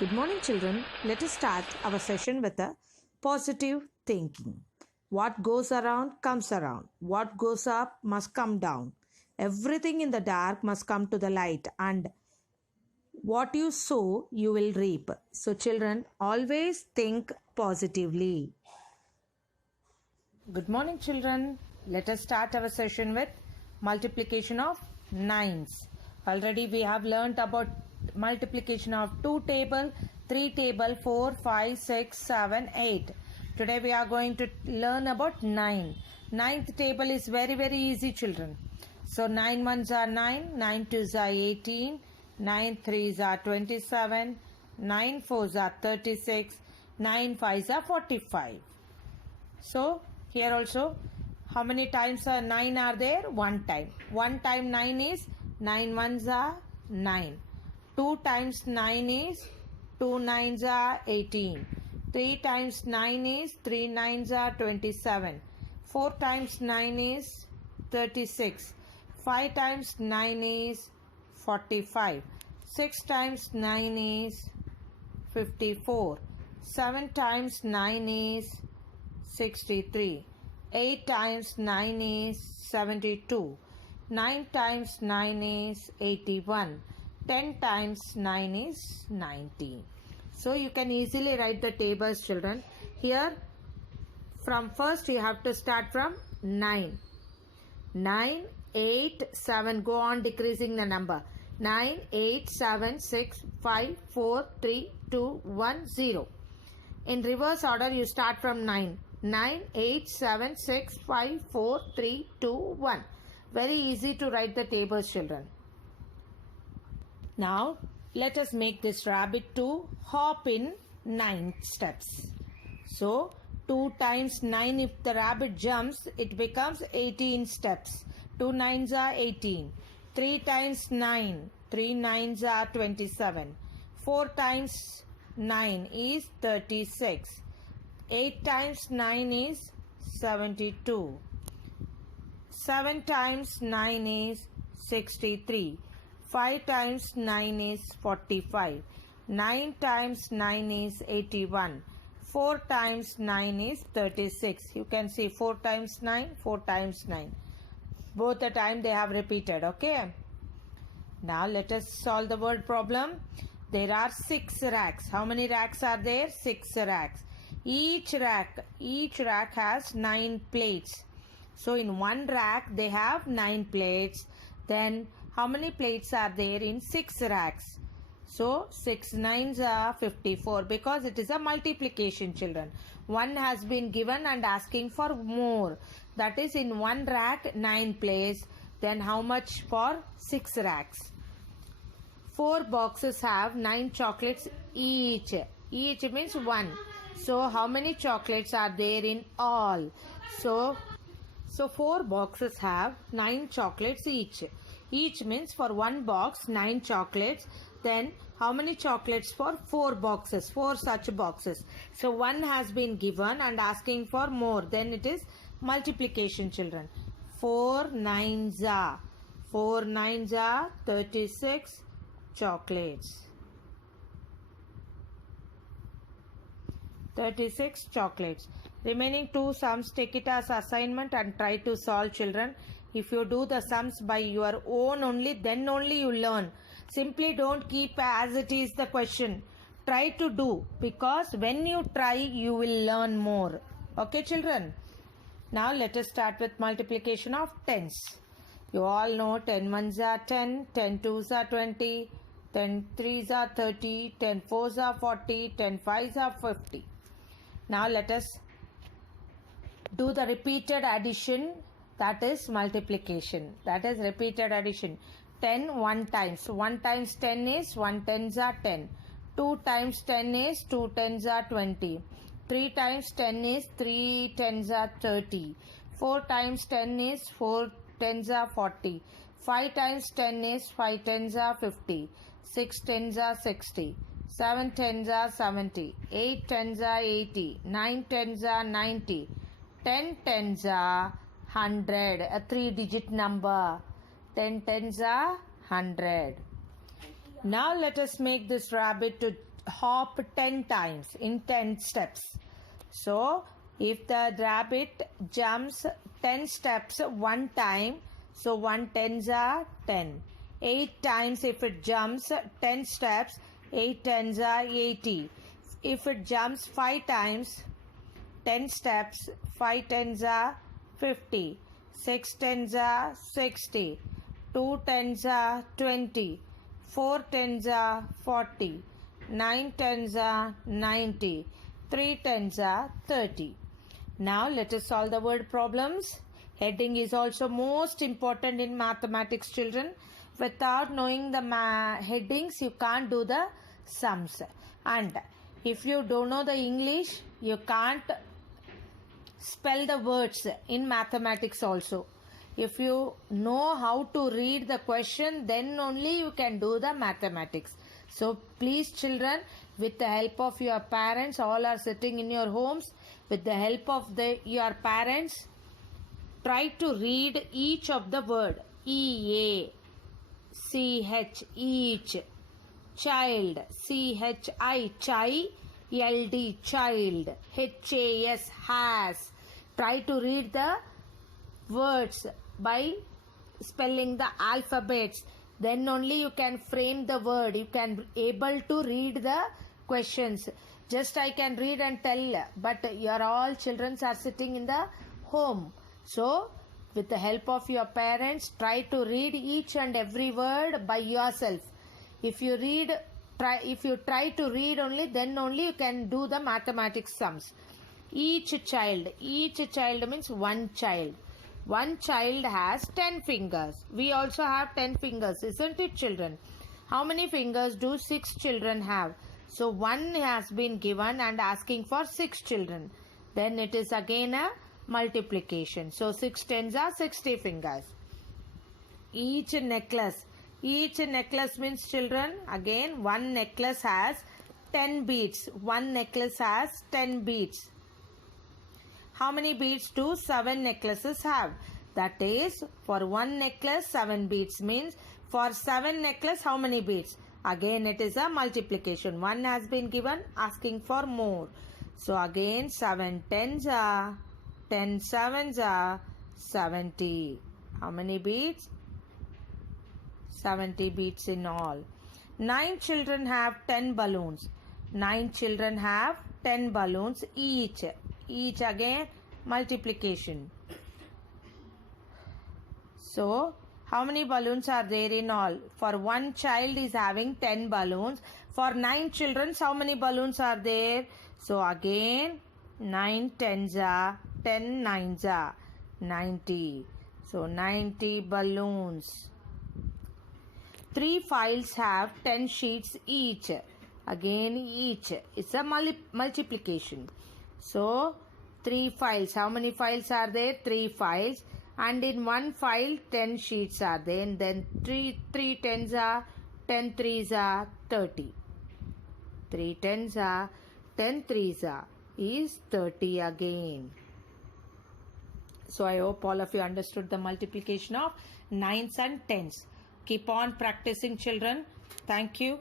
Good morning, children. Let us start our session with a positive thinking. What goes around comes around. What goes up must come down. Everything in the dark must come to the light, and what you sow, you will reap. So, children, always think positively. Good morning, children. Let us start our session with multiplication of nines. Already we have learnt about multiplication of 2 table, 3 table, 4, 5, 6, 7, 8. Today we are going to learn about 9. Ninth table is very easy, children. So 9 ones are 9, 9 twos are 18, 9 threes are 27, 9 fours are 36, 9 fives are 45. So here also, how many times 9 are there? 1 time. 1 time 9 is 9 ones are 9. 2 times 9 is 2 nines are 18. 3 times 9 is 3 nines are 27. 4 times 9 is 36. 5 times 9 is 45. 6 times 9 is 54. 7 times 9 is 63. 8 times 9 is 72. 9 times 9 is 81. 10 times 9 is 90. So you can easily write the tables, children. Here from first you have to start from 9. 9, 8, 7. Go on decreasing the number. 9, 8, 7, 6, 5, 4, 3, 2, 1, 0. In reverse order you start from 9. 9, 8, 7, 6, 5, 4, 3, 2, 1. Very easy to write the tables, children. Now, let us make this rabbit to hop in 9 steps. So, 2 times 9, if the rabbit jumps, it becomes 18 steps. 2 nines are 18. 3 times 9, 3 nines are 27. 4 times 9 is 36. 8 times 9 is 72. 7 times 9 is 63. 5 times 9 is 45. 9 times 9 is 81. 4 times 9 is 36. You can see 4 times 9, 4 times 9. Both the time they have repeated, okay? Now let us solve the word problem. There are 6 racks. How many racks are there? 6 racks. Each rack has 9 plates. So in one rack they have 9 plates. Then how many plates are there in 6 racks? So 6 nines are 54 because it is a multiplication, children. 1 has been given and asking for more. That is in one rack 9 plates. Then how much for 6 racks? 4 boxes have 9 chocolates each. Each means 1. So how many chocolates are there in all? So 4 boxes have 9 chocolates each. Each means for one box 9 chocolates. Then how many chocolates for 4 boxes? 4 such boxes. So 1 has been given and asking for more. Then it is multiplication, children. 4 nines are 36 chocolates. 36 chocolates. Remaining 2 sums, take it as assignment and try to solve, children. If you do the sums by your own only, then only you learn. Simply don't keep as it is the question. Try to do, because when you try, you will learn more. Okay, children? Now let us start with multiplication of tens. You all know 10 ones are 10, 10 twos are 20, 10 threes are 30, 10 fours are 40, 10 fives are 50. Now let us do the repeated addition, that is multiplication. That is repeated addition. 10 1 times. 1 times 10 is 1 tens are 10. 2 times 10 is 2 tens are 20. 3 times 10 is 3 tens are 30. 4 times 10 is 4 tens are 40. 5 times 10 is 5 tens are 50. 6 tens are 60. 7 tens are 70. 8 tens are 80. 9 tens are 90. 10 tens are 100. A 3-digit number. 10 tens are 100. Now let us make this rabbit to hop 10 times in 10 steps. So if the rabbit jumps 10 steps one time, so 1 tens are 10. 8 times if it jumps 10 steps, 8 tens are 80. If it jumps 5 times 10 steps, 5 tens are 50. 6 tens are 60. 2 tens are 20. 4 tens are 40. 9 tens are 90. 3 tens are 30. Now let us solve the word problems. Heading is also most important in mathematics, children. Without knowing the headings, you can't do the sums. And if you don't know the English, you can't spell the words in mathematics also. If you know how to read the question, then only you can do the mathematics. So please, children, with the help of your parents, all are sitting in your homes, with the help of your parents, try to read each of the word. E-A, C-H, each. Child, C-H-I, chai, L-D, child. H-A-S, has. Try to read the words by spelling the alphabets. Then only you can frame the word. You can able to read the questions. Just I can read and tell, but your all children are sitting in the home. So with the help of your parents, try to read each and every word by yourself. If you try to read only, then only you can do the mathematics sums. Each child means one child. One child has 10 fingers. We also have 10 fingers, isn't it, children? How many fingers do 6 children have? So 1 has been given and asking for 6 children. Then it is again a multiplication. So 6 tens are 60 fingers. Each necklace means, children, again one necklace has 10 beads. One necklace has 10 beads. How many beads do 7 necklaces have? That is, for one necklace 7 beads means for 7 necklace how many beads? Again it is a multiplication. 1 has been given, asking for more. So again 7 tens are 10 sevens are 70. How many beads? 70 beads in all. 9 children have 10 balloons. 9 children have 10 balloons each. Each again multiplication. So how many balloons are there in all? For one child is having 10 balloons. For 9 children, how many balloons are there? So again 9 tens are 10 nines are 90. So 90 balloons. 3 files have 10 sheets each. Again each. It's a multiplication. So 3 files. How many files are there? 3 files. And in one file 10 sheets are there. And then 3 tens are 10 threes are 30. 3 tens are 10 threes are is 30 again. So I hope all of you understood the multiplication of 9s and 10s. Keep on practicing, children. Thank you.